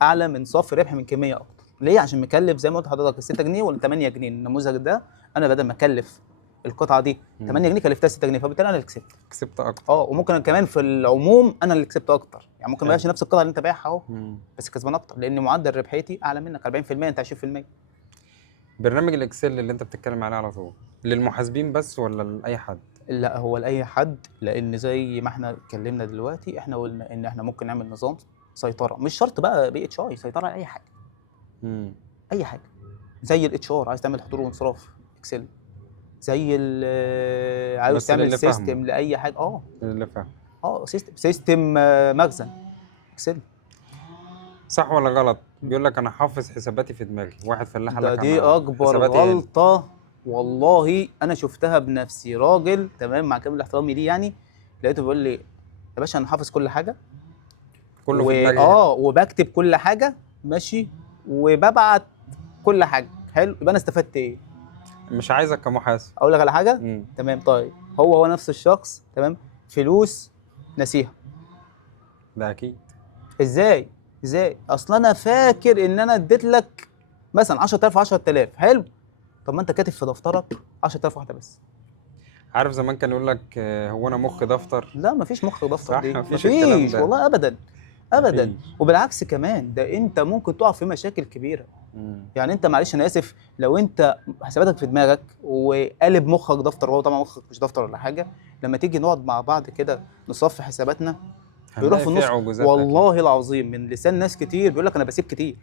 اعلى من صافي ربح من كميه اكتر. ليه؟ عشان مكلف زي ما قلت لحضرتك 6 جنيه ولا 8 جنيه. النموذج ده انا بدل ما اكلف القطعه دي 8 جنيه كلفتها 6 جنيه، فبالتالي انا اللي كسبت اكتر. وممكن كمان في العموم انا اللي كسبت اكتر. يعني ممكن ما يبقاش نفس القطعه اللي انت بايعها اهو، بس كسبان اكتر لان معدل ربحيتي اعلى منك 40%، انت 20%. برنامج الاكسل اللي انت بتتكلم عليه على طول للمحاسبين بس ولا لاي حد؟ لا، هو لاي حد، لان زي ما احنا اتكلمنا دلوقتي احنا قلنا ان احنا ممكن نعمل نظام سيطره، مش شرط بقى بي اتش اي، سيطره على اي حاجه. اي حاجه زي الاتش ار، عايز تعمل حضور وانصراف اكسل، زي عاوز تعمل سيستم لاي حاجه. اللي فاهم. سيستم مخزن اكسل. صح ولا غلط؟ بيقول لك انا حافظ حساباتي في دماغي. واحد فلاح قال لك دي اكبر غلطه والله انا شفتها بنفسي. راجل تمام مع كامل احترامي ليه يعني، لقيته بيقول لي يا باشا انا حافظ كل حاجه كله في دماغي وبكتب كل حاجه ماشي وببعت كل حاجه. حلو، يبقى انا استفدت ايه؟ مش عايزك كمحاسب. اقول لك على حاجه. تمام، طيب هو نفس الشخص تمام، فلوس نسيها. ده اكيد. ازاي؟ اصل انا فاكر ان انا اديت لك مثلا 10000 10000. حلو، طب ما انت كاتب في دفترك 10000 واحده بس. عارف زمان كان يقول لك هو انا مخ دفتر؟ لا مفيش مخ دفتر دي، مفيش الكلام ده والله ابدا. وبالعكس كمان ده انت ممكن تقع في مشاكل كبيره. يعني انت معلش انا اسف، لو انت حساباتك في دماغك وقالب مخك دفتر، وهو طبعا مخك مش دفتر ولا حاجه، لما تيجي نقعد مع بعض كده نصفي حساباتنا بيروح في النص. والله العظيم من لسان ناس كتير بيقول لك انا بسيب كتير.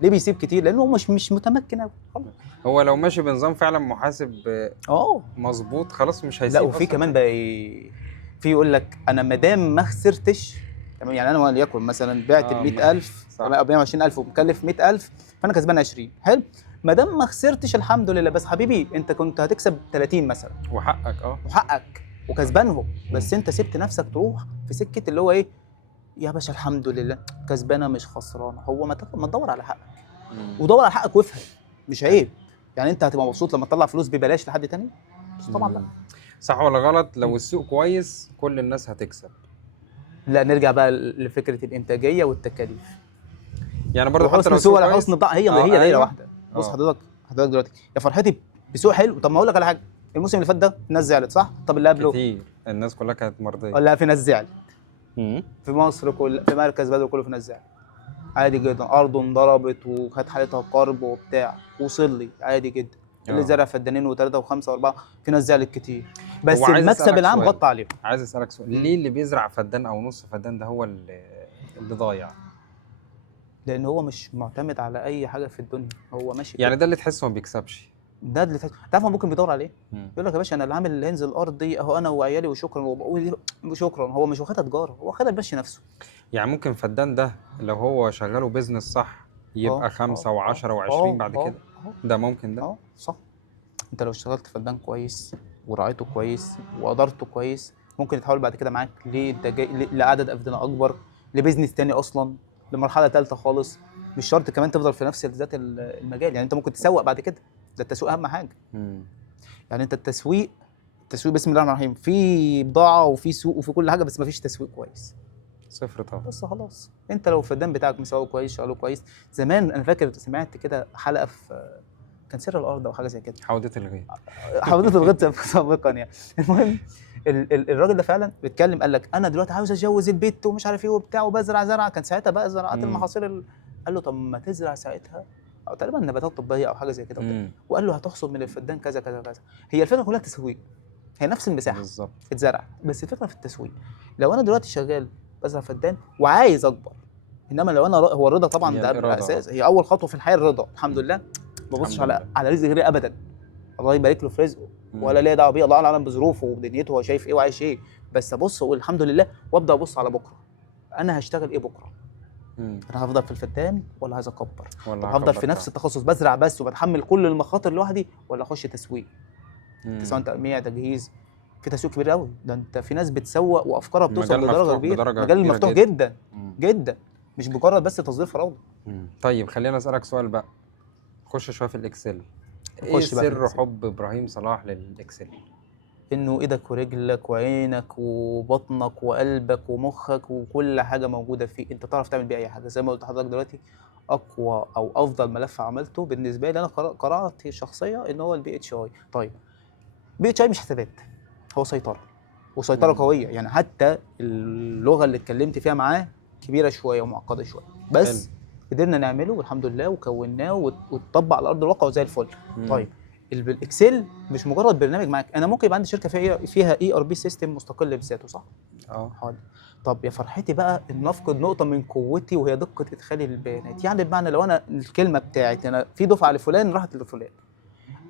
ليه بيسيب كتير؟ لانه مش متمكن قوي. هو لو ماشي بنظام فعلا محاسب مظبوط خلاص مش هيسيب. لا، وفي كمان بقى في يقول لك انا ما دام ما خسرتش تمام، يعني انا وليكن مثلا بعت ال 100000 او 120000 ومكلف 100000 فانا كسبان 20. حلو، ما دام ما خسرتش الحمد لله. بس حبيبي انت كنت هتكسب 30 مثلا وحقك وكسبانهم، بس انت سبت نفسك تروح في سكه اللي هو ايه يا باشا الحمد لله كسبانه مش خسرانه. هو ما تدور على حقك ودور على حقك وافهم، مش عيب. يعني انت هتبقى مبسوط لما تطلع فلوس ببلاش لحد تاني؟ طبعا لا. صح ولا غلط؟ لو السوق كويس كل الناس هتكسب. لا، نرجع بقى لفكره الانتاجيه والتكاليف. يعني برضه حتى لو سوق ولا حسن ضاع، هي دايره واحده. بص حضرتك دلوقتي يا فرحتي بسوق حلو. طب ما اقول لك على حاجه، الموسم اللي فات ده الناس زعلت صح؟ طب اللي قبله كتير الناس كلها كانت مرضيه ولا في ناس زعلت؟ في مصر في مركز بدر كله في ناس زعلت عادي جدا. ارضه انضربت وكانت حالتها قرب وبتاع، وصل لي عادي جدا. اللي زرع فدانين وثلاثه وخمسه واربعه في ناس زعلت كتير، بس المكسب العام غطى عليهم. عايز اسالك سؤال، ليه اللي بيزرع فدان او نص فدان ده هو اللي ضايع؟ لان هو مش معتمد على اي حاجه في الدنيا، هو ماشي يعني ده اللي تحسه ما بيكسبش. ده اللي تعرف ممكن بيدور عليه. يقول لك يا باشا انا العامل اللي هينزل الارض دي اهو انا وعيالي وشكرا، وشكرا. هو مش واخدها تجاره، هو واخدها بيمشي نفسه. يعني ممكن فدان ده لو هو شغاله بيزنس صح يبقى 5 و10 و20 بعد كده. ده ممكن ده صح. انت لو اشتغلت فدان كويس ورعيته كويس وادارته كويس ممكن يتحول بعد كده معاك لعدد افدنه اكبر، لبيزنس تاني اصلا، لمرحله ثالثه خالص. مش شرط كمان تفضل في نفس ذات المجال، يعني انت ممكن تسوق بعد كده. ده التسويق اهم حاجه. يعني انت التسويق بسم الله الرحمن الرحيم، في بضاعه وفي سوق وفي كل حاجه، بس ما فيش تسويق كويس. صفر طبعا. بس خلاص انت لو الفدان بتاعك مسوقه كويس شغله كويس. زمان انا فاكر سمعت كده حلقه في كان سر الارض او حاجه زي كده، حوادث الغيط سابقا يعني. المهم الراجل ده فعلا بيتكلم، قال لك انا دلوقتي عاوز اتجوز البيت ومش عارف ايه وبتاع وبزرع زرعه. كان ساعتها بقى زراعات المحاصيل قال له طب ما تزرع ساعتها او تقريبا نباتات طبيه او حاجه زي كده. وقال له هتحصد من الفدان كذا كذا كذا. هي الفكره كلها تسويق، هي نفس المساحه بالظبط اتزرع، بس الفكره في التسويق. لو انا دلوقتي شغال بزرع فدان وعايز اكبر، انما لو انا هو الرضا طبعا ده الاساس، هي اول خطوه في الحياه الرضا. الحمد لله ما ببصش على رزق غيري ابدا، الله يبارك له في رزقه ولا ليه دعوه بيه، الله اعلم بظروفه ودنيته هو شايف ايه وعايش ايه. بس ابص واقول الحمد لله وابدا ابص على بكره، انا هشتغل ايه بكره؟ انا هفضل في الفدان ولا عايز اكبر؟ هفضل في نفس التخصص بزرع بس وبتحمل كل المخاطر لوحدي، ولا اخش تسويق؟ سواء تجميع تجهيز في تسويق كبير قوي، ده انت في ناس بتسوق وافكارها بتوصل المجال لدرجه مفتوح كبيره، بدرجة مجال كبيرة مفتوح جدا. جدا مم. جدا، مش مجرد بس تصدير فراوده. طيب خلينا اسالك سؤال بقى، خش شويه في الاكسل. ايه نخش بقى في سر الإكسل. حب ابراهيم صلاح للاكسل؟ انه ايدك ورجلك وعينك وبطنك وقلبك ومخك وكل حاجه موجوده فيه، انت تعرف تعمل بيه اي حاجه. زي ما قلت لحضرتك دلوقتي، اقوى او افضل ملف عملته بالنسبه لي انا قراراتي الشخصيه ان هو البي اتش اي. طيب بي اتش اي مش حسابات، هو سيطره، وسيطره مم. قويه. يعني حتى اللغه اللي اتكلمت فيها معاه كبيره شويه ومعقده شويه، بس حلو. قدرنا نعمله والحمد لله وكوناه واتطبق على ارض الواقع وزي الفل. مم. طيب الاكسل مش مجرد برنامج معاك، انا ممكن يبقى عندي شركه فيها اي ار بي سيستم مستقل بذاته، صح؟ حاضر. طب يا فرحتي بقى ان نفقد نقطه من قوتي وهي دقه ادخال البيانات. يعني بمعنى لو انا الكلمه بتاعتي انا في دفعه لفلان راحت لفلان،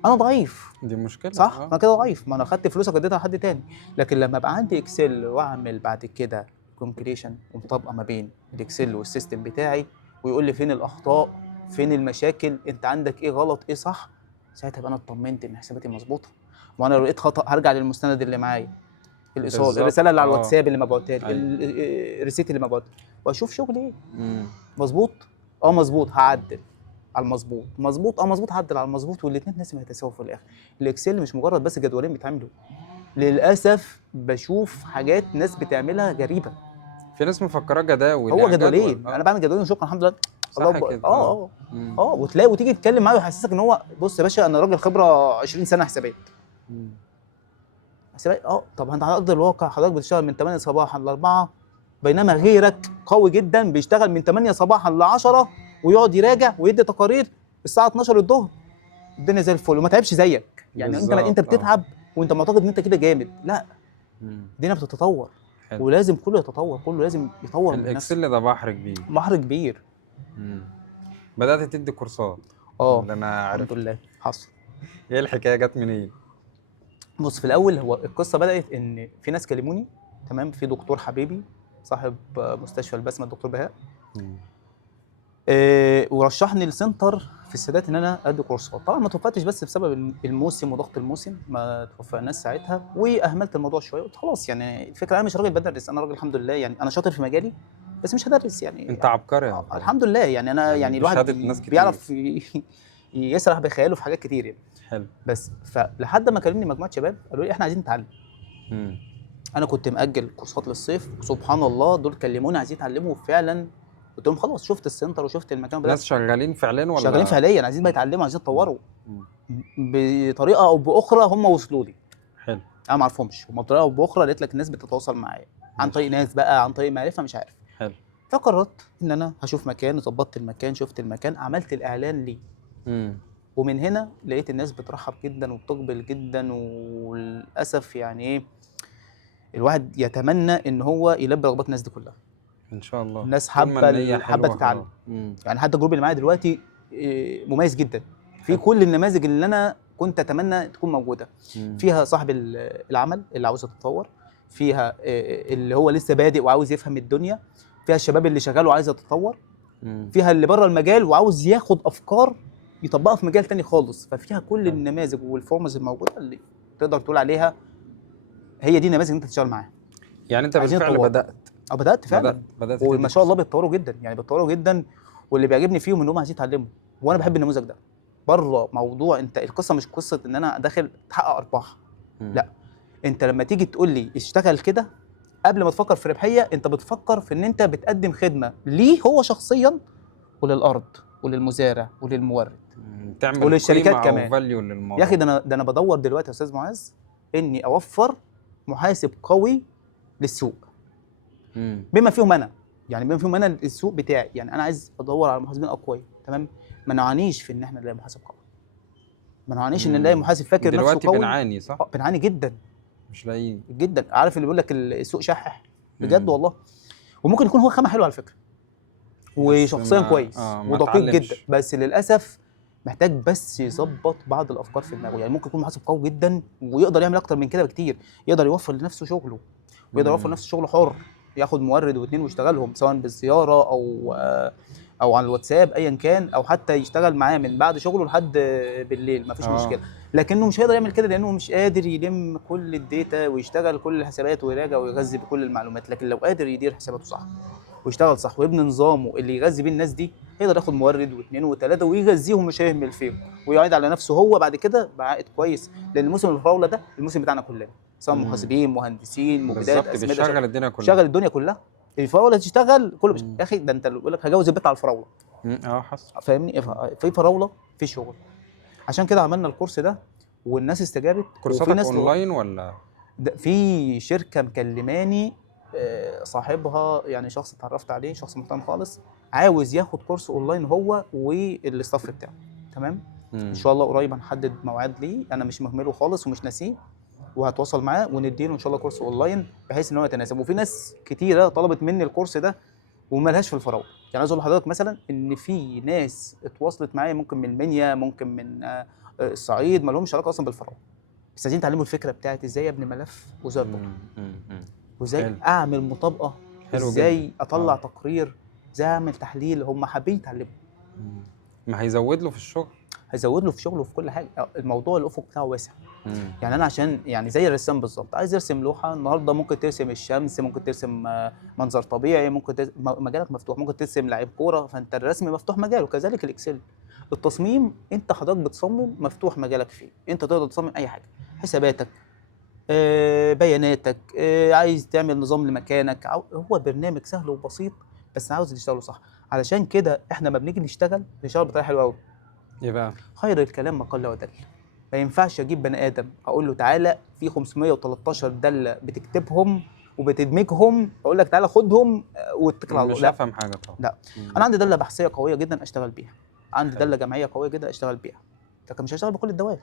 انا ضعيف، دي مشكله. صح؟ انا كده ضعيف، ما انا خدت فلوسك اديتها لحد تاني. لكن لما ابقى عندي اكسل واعمل بعد كده كومبليشن ومطابقه ما بين الاكسل والسيستم بتاعي، ويقول لي فين الاخطاء، فين المشاكل، انت عندك ايه غلط ايه صح، ساعتها بقى انا اطمنت ان حساباتي مظبوطه. وانا لو لقيت خطا هرجع للمستند اللي معايا، الايصال، بالظبط. الرساله اللي على الواتساب اللي مبعوتها لي، أيوة. الريسيت اللي مبعوت، واشوف شغلي ايه. مم. مظبوط، اه مظبوط، هعدل على المظبوط، مظبوط اه مظبوط، هعدل على المظبوط، والاثنين لازم يتساووا في الاخر. الاكسل مش مجرد بس جدولين بيتعملوا، للاسف بشوف حاجات ناس بتعملها غريبه. في ناس مفكراه جداول، هو يعني جدولين، جدول. انا بعمل جدولين شكرا الحمد لله. الله صح أكبر. كده. اه. وتلاقي وتيجي تتكلم معاه ويحسسك ان هو بص يا باشا انا راجل خبره 20 سنه حسابات. مم. حسابات طب انت على ارض الواقع حضرتك بتشتغل من 8 صباحا ل 4، بينما غيرك قوي جدا بيشتغل من 8 صباحا ل 10 ويقعد يراجع ويدي تقارير الساعه 12 الظهر، الدنيا زي الفل وما تعبش زيك. يعني انت بالظبط. بتتعب وانت معتقد ان انت كده جامد، لا، مم. الدنيا بتتطور. حلو. ولازم كله يتطور، كله لازم يطور من نفسه. الاكسل ده بحر كبير. بحر كبير. مم. بدات تدي كورسات اللي انا الحمد عرفت. لله حصل. ايه الحكايه جت منين؟ بص في الاول هو القصه بدات ان في ناس كلموني، تمام، في دكتور حبيبي صاحب مستشفى البسمه الدكتور بهاء، مم. ورشحني لسنتر في السادات ان انا ادي كورسات. طبعا ما توفقتش بس بسبب الموسم وضغط الموسم، ما توفقناش ساعتها واهملت الموضوع شويه. قلت خلاص يعني الفكره انا مش راجل بدرس، انا راجل الحمد لله، يعني انا شاطر في مجالي بس مش هدرس يعني. انت عبقري يا عبقري. الحمد لله يعني انا يعني الواحد بشهادة ناس كتير. بيعرف يسرح بخياله في حاجات كتير يعني. حلو. بس فلحد ما كلمني مجموعه شباب قالوا لي احنا عايزين نتعلم. مم. انا كنت مأجل كورسات للصيف، سبحان الله دول كلموني عايزين يتعلموا فعلا. قلت لهم خلاص، شفت السنتر وشفت المكان، بدأت ناس شغالين فعليا ولا شغالين فعليا، عايزين بقى يتعلموا، عايزين يتطوروا مم. بطريقه او باخرى. هم وصلوا لي، حلو. انا ما اعرفهمش، هم بطريقه او باخرى لقيت لك الناس بتتواصل معايا عن طريق ناس بقى، عن طريق معرفه، مش عارف. حلو. فقررت ان انا هشوف مكان، ظبطت المكان، شفت المكان، عملت الاعلان ليه. مم. ومن هنا لقيت الناس بترحب جدا وبتقبل جدا، وللاسف يعني ايه، الواحد يتمنى ان هو يلبي رغبات الناس دي كلها. ان شاء الله. الناس طول ما النية حابه حلوة تتعلم. خلاص. مم. يعني حتى الجروب اللي معايا دلوقتي مميز جدا في كل النماذج اللي انا كنت اتمنى تكون موجوده. مم. فيها صاحب العمل اللي عاوز يتطور، فيها اللي هو لسه بادئ وعاوز يفهم الدنيا، فيها الشباب اللي شغال وعايز يتطور، مم. فيها اللي بره المجال وعاوز ياخد افكار يطبقها في مجال تاني خالص. ففيها كل النماذج والفورمز الموجوده اللي تقدر تقول عليها هي دي النماذج اللي انت تشتغل معاها. يعني انت عايزين بالفعل يتطوروا. بدأت. بدات فعلا. بدأت وما شاء الله بيتطوروا جدا، يعني بيتطوروا جدا. واللي بيعجبني فيهم انهم عايزين يتعلموا، وانا بحب النموذج ده. بره موضوع انت القصه مش قصه ان انا داخل تحقق ارباح، لا، انت لما تيجي تقول لي اشتغل كده، قبل ما تفكر في ربحيه انت بتفكر في ان انت بتقدم خدمه ليه هو شخصيا، وللارض وللمزارع وللمورد تعمل وللشركات قيمة كمان. او فاليو للموضوع. يا اخي ده انا بدور دلوقتي يا استاذ معاذ اني اوفر محاسب قوي للسوق، بما فيهم انا، يعني بما فيهم انا السوق بتاعي. يعني انا عايز ادور على محاسبين اقوياء، تمام، ما نعانيش في ان احنا نلاقي محاسب قوي، ما نعانيش ان نلاقي محاسب فاكر نفسه قوي. دلوقتي بنعاني صح؟ بنعاني جدا، مش لاقيين جدا. عارف اللي بيقول لك السوق شحح بجد والله. وممكن يكون هو خامه حلوه على فكره وشخصيا كويس ودقيق جدا، بس للاسف محتاج بس يظبط بعض الافكار في دماغه. يعني ممكن يكون محاسب قوي جدا ويقدر يعمل اكتر من كده بكتير، يقدر يوفر لنفسه شغله ويقدر يوفر لنفسه شغل حر، ياخد مورد واثنين ويشتغلهم سواء بالزياره او على الواتساب ايا كان، او حتى يشتغل معاه من بعد شغله لحد بالليل، مفيش مشكله. لكنه مش هيقدر يعمل كده لانه مش قادر يلم كل الداتا ويشتغل كل الحسابات ويراجع ويغذي بكل المعلومات. لكن لو قادر يدير حساباته صح ويشتغل صح ويبني نظامه اللي يغذي بيه الناس دي، يقدر ياخد مورد واثنين وثلاثه ويغذيهم، مش هيهمل فيهم، ويعيد على نفسه هو بعد كده بعائد كويس. لان الموسم الفراوله ده الموسم بتاعنا كلنا، سواء محاسبين، مهندسين، مبيدات، بالظبط، اسمده، بيشغل الدنيا كلها. شغل الدنيا كلها. الفراوله تشتغل كله يا اخي، ده انت بيقول لك هجوز البيت على الفراوله. حصل. فاهمني؟ في فراوله في شغل. عشان كده عملنا الكورس ده والناس استجابت. كورساتك وفي ناس اونلاين ولا؟ في شركه مكلماني صاحبها يعني شخص اتعرفت عليه، شخص محترم خالص، عاوز ياخد كورس اونلاين هو والاستاف بتاعه. تمام. ان شاء الله قريب هنحدد موعد ليه، انا مش مهمله خالص ومش ناسيه، وهتواصل معاه ونديله ان شاء الله كورس اونلاين بحيث ان هو يتناسب. وفي ناس كتيره طلبت مني الكورس ده ومالهاش في الفراوله. يعني عايز اقول لحضرتك مثلا ان في ناس اتواصلت معايا ممكن من المنيا، ممكن من الصعيد، ما لهمش علاقه اصلا بالفراوله، بس عايزين يتعلموا الفكره بتاعت ازاي ابني ملف وازاي اطبقه، وازاي اعمل مطابقه، ازاي اطلع تقرير، ازاي اعمل تحليل. هم حابين يتعلموا. ما هيزود له في الشغل، هيزود له في شغله وفي كل حاجه. الموضوع الافق بتاعه واسع. يعني انا عشان يعني زي الرسام بالظبط، عايز يرسم لوحه النهارده، ممكن ترسم الشمس، ممكن ترسم منظر طبيعي، ممكن مجالك مفتوح، ممكن ترسم لعيب كوره، فانت الرسم مفتوح مجاله. كذلك الاكسل، التصميم انت حضرتك بتصمم مفتوح مجالك فيه، انت تقدر تصمم اي حاجه، حساباتك، بياناتك، عايز تعمل نظام لمكانك، هو برنامج سهل وبسيط بس عاوز تشتغله صح. علشان كده احنا ما بنيجي نشتغل بطريقه حلوه قوي. ايه بقى؟ خير الكلام ما قل ودل. ما ينفعش اجيب بني ادم اقول له تعالى في 513 داله بتكتبهم وبتدمجهم، اقول لك تعالى خدهم واتكل على الله. مش هفهم حاجه طبعا. لا. انا عندي داله بحثيه قويه جدا اشتغل بيها، عندي داله جمعيه قويه جدا اشتغل بيها، لكن مش هشتغل بكل الدوائر.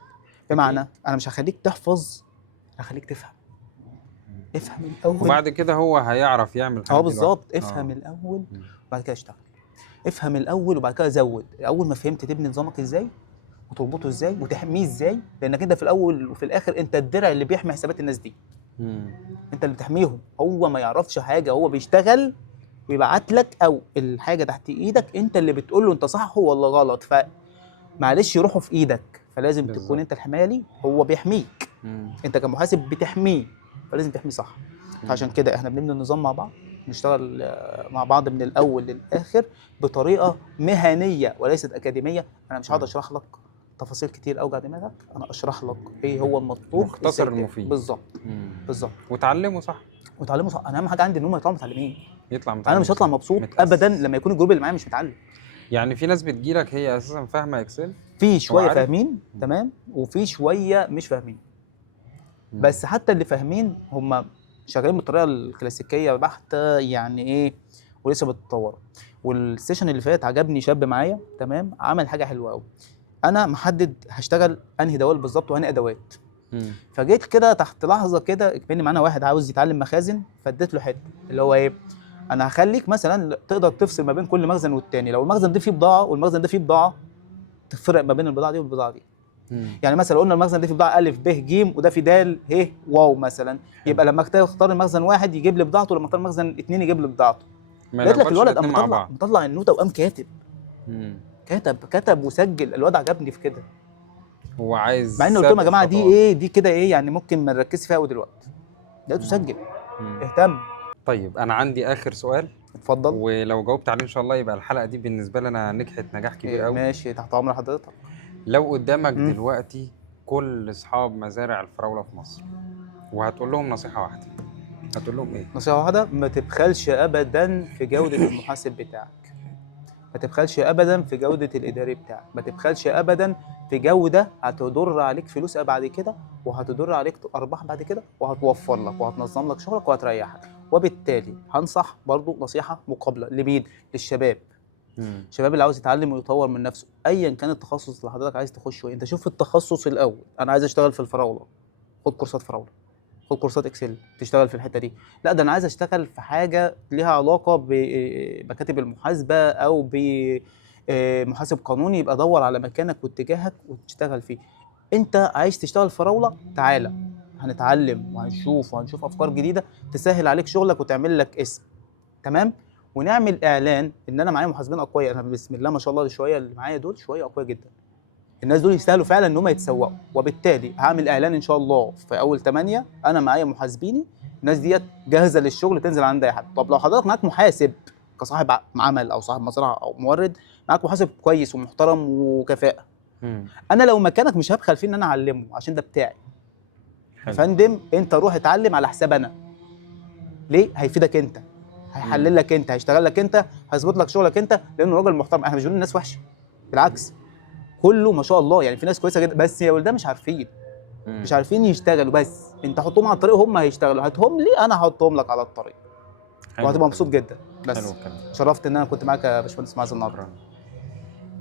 بمعنى انا مش هخليك تحفظ، هخليك تفهم. افهم الاول وبعد كده هو هيعرف يعمل حاجه. بالظبط. افهم الاول وبعد كده اشتغل. افهم الاول وبعد كده زود. اول ما فهمت تبني نظامك ازاي وتربطه ازاي وتحميه ازاي، لانك انت في الاول وفي الاخر انت الدرع اللي بيحمي حسابات الناس دي. انت اللي بتحميهم. هو ما يعرفش حاجه، هو بيشتغل ويبعت لك او الحاجه تحت ايدك، انت اللي بتقول له انت صح ولا غلط، فمعلش يروحوا في ايدك، فلازم بالزبط. تكون انت الحمايه ليه، هو بيحميك. انت كمحاسب بتحميه، فلازم تحميه صح. فعشان كده احنا بنبني النظام مع بعض، نشتغل مع بعض من الاول للاخر بطريقه مهنيه وليست اكاديميه. انا مش هقعد اشرح لك تفاصيل كتير اوجع دماغك، انا اشرح لك ايه هو المطلوب مختصر المفيد. بالظبط. بالظبط. وتعلمه صح. وتعلمه صح. انا اهم حاجه عندي ان هم يطلعوا متعلمين. يطلع متعلم. انا مش هطلع مبسوط ابدا لما يكون الجروب اللي معايا مش متعلم. يعني في ناس بتجيلك هي اساسا فاهمه اكسل، في شويه فاهمين تمام وفي شويه مش فاهمين. بس حتى اللي فاهمين هم شغالين بالطريقه الكلاسيكيه بحته، يعني ايه، ولسه بتتطور. والسيشن اللي فات عجبني شاب معايا تمام، عمل حاجه حلوه قوي. انا محدد هشتغل انهي دوال بالظبط وانهي ادوات. فجيت كده تحت لحظه كده اكمني معانا واحد عاوز يتعلم مخازن، فاديت له حته اللي هو ايه، انا هخليك مثلا تقدر تفصل ما بين كل مخزن والتاني. لو المخزن ده فيه بضاعه والمخزن ده فيه بضاعه، تفرق ما بين البضاعه دي والبضاعه دي. يعني مثلا قلنا المخزن ده فيه بضاعه الف ب ج وده فيه د ه واو مثلا، يبقى لما اختار المخزن واحد يجيب لي بضاعته، ولما اختار المخزن اثنين يجيب لي بضاعته. لقيت لك الولد قام مطلع النوته وقام كاتب. كتب وسجل. الواد عجبني في كده. هو عايز، مع انه قلت لهم يا جماعه دي ايه، دي كده ايه يعني، ممكن ما نركزش فيها قوي دلوقتي. لقيته سجل. اهتم. طيب انا عندي اخر سؤال. اتفضل. ولو جاوبت عليه ان شاء الله يبقى الحلقه دي بالنسبه لنا نجحت نجاح كبير قوي. ماشي، تحت امر حضرتك. لو قدامك دلوقتي كل اصحاب مزارع الفراوله في مصر وهتقول لهم نصيحه واحده، هتقول لهم ايه؟ نصيحه واحده، ما تبخلش ابدا في جوده المحاسب بتاعك، ما تبخلش ابدا في جوده الاداري بتاعك، ما تبخلش ابدا في جوده هتضر عليك فلوس بعد كده، وهتضر عليك ارباح بعد كده، وهتوفر لك وهتنظم لك شغلك وهتريحك. وبالتالي هنصح برضو نصيحه مقابله لمين؟ للشباب. الشباب اللي عاوز يتعلم ويطور من نفسه ايا كان التخصص اللي حضرتك عايز تخشه. انت شوف التخصص الاول، انا عايز اشتغل في الفراوله، خد كورسات فراوله، خد كورسات اكسل تشتغل في الحته دي. لا، ده انا عايز اشتغل في حاجه ليها علاقه بمكاتب المحاسبه او بمحاسب قانوني، يبقى دور على مكانك واتجاهك وتشتغل فيه. انت عايز تشتغل فراوله، تعالى هنتعلم وهنشوف افكار جديده تسهل عليك شغلك وتعمل لك اسم. تمام. ونعمل اعلان ان انا معايا محاسبين اقوياء. انا بسم الله ما شاء الله شويه اللي معايا دول شويه اقوياء جدا. الناس دول يستاهلوا فعلا ان هم يتسوقوا، وبالتالي هعمل اعلان ان شاء الله في اول 8 انا معايا محاسبيني، الناس ديت جاهزه للشغل تنزل عند اي حد. طب لو حضرتك معاك محاسب كصاحب عمل او صاحب مزرعه او مورد، معاك محاسب كويس ومحترم وكفاءه، انا لو مكانك مش هبخل فيه ان انا اعلمه عشان ده بتاعي. يا حلو. فندم انت روح اتعلم على حساب انا. ليه؟ هيفيدك انت، هيحلل لك انت، هيشتغل لك انت، هيظبط لك شغلك انت، لانه راجل محترم. احنا مش بنقول الناس وحشه، بالعكس كله ما شاء الله، يعني في ناس كويسه جدا، بس يا ولده مش عارفين، مش عارفين يشتغلوا. بس انت حطهم على الطريق هم هيشتغلوا، هاتهم لي انا هحطهم لك على الطريق حلو وهتبقى مبسوط الكلام. جدا. بس حلو الكلام. شرفت ان انا كنت معاك يا باشمهندس معاذ النهارده. شكرا.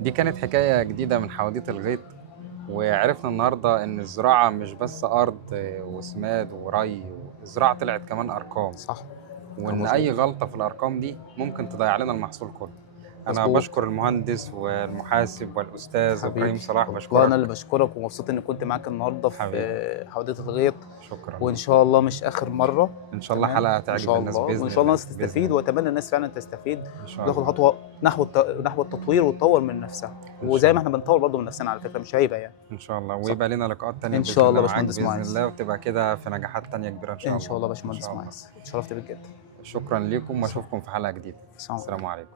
دي كانت حكاية جديدة من حواديت الغيط، وعرفنا النهاردة إن الزراعة مش بس أرض وسماد وري، الزراعة طلعت كمان أرقام، صح. وإن أي غلطة في الأرقام دي ممكن تضيع لنا المحصول كله. أنا مظبوط. بشكر المهندس والمحاسب والأستاذ حبيبي إبراهيم صلاح، والله بشكرك. انا اللي بشكرك ومبسوط اني كنت معاك النهارده حبيبي. في حواديت الغيط، شكرا. وان شاء الله مش اخر مره. إن شاء الله تمام؟ حلقة ان تعجب شاء الناس الله، بإذن وان شاء الله الله. الناس بإذن تستفيد، الله. واتمنى الناس فعلا تستفيد إن شاء وتاخد الله. خطوه نحو التطوير وتطور من نفسها، إن وزي شاء ما احنا بنطور برضه من نفسنا على فكره، مش عيبه يعني. إن شاء الله، ويبقى لنا لقاءات تانية ان بإذن شاء الله الله معاك باشمهندس بإذن معاذ. الله، وتبقى كده في نجاحات تانية كبيرة إن شاء الله. ان شاء الله إن باشمهندس شاء الله. معاذ، اتشرفت بيك جدا. شكرا لكم وأشوفكم في حلقة جديدة. السلام السلام عليكم.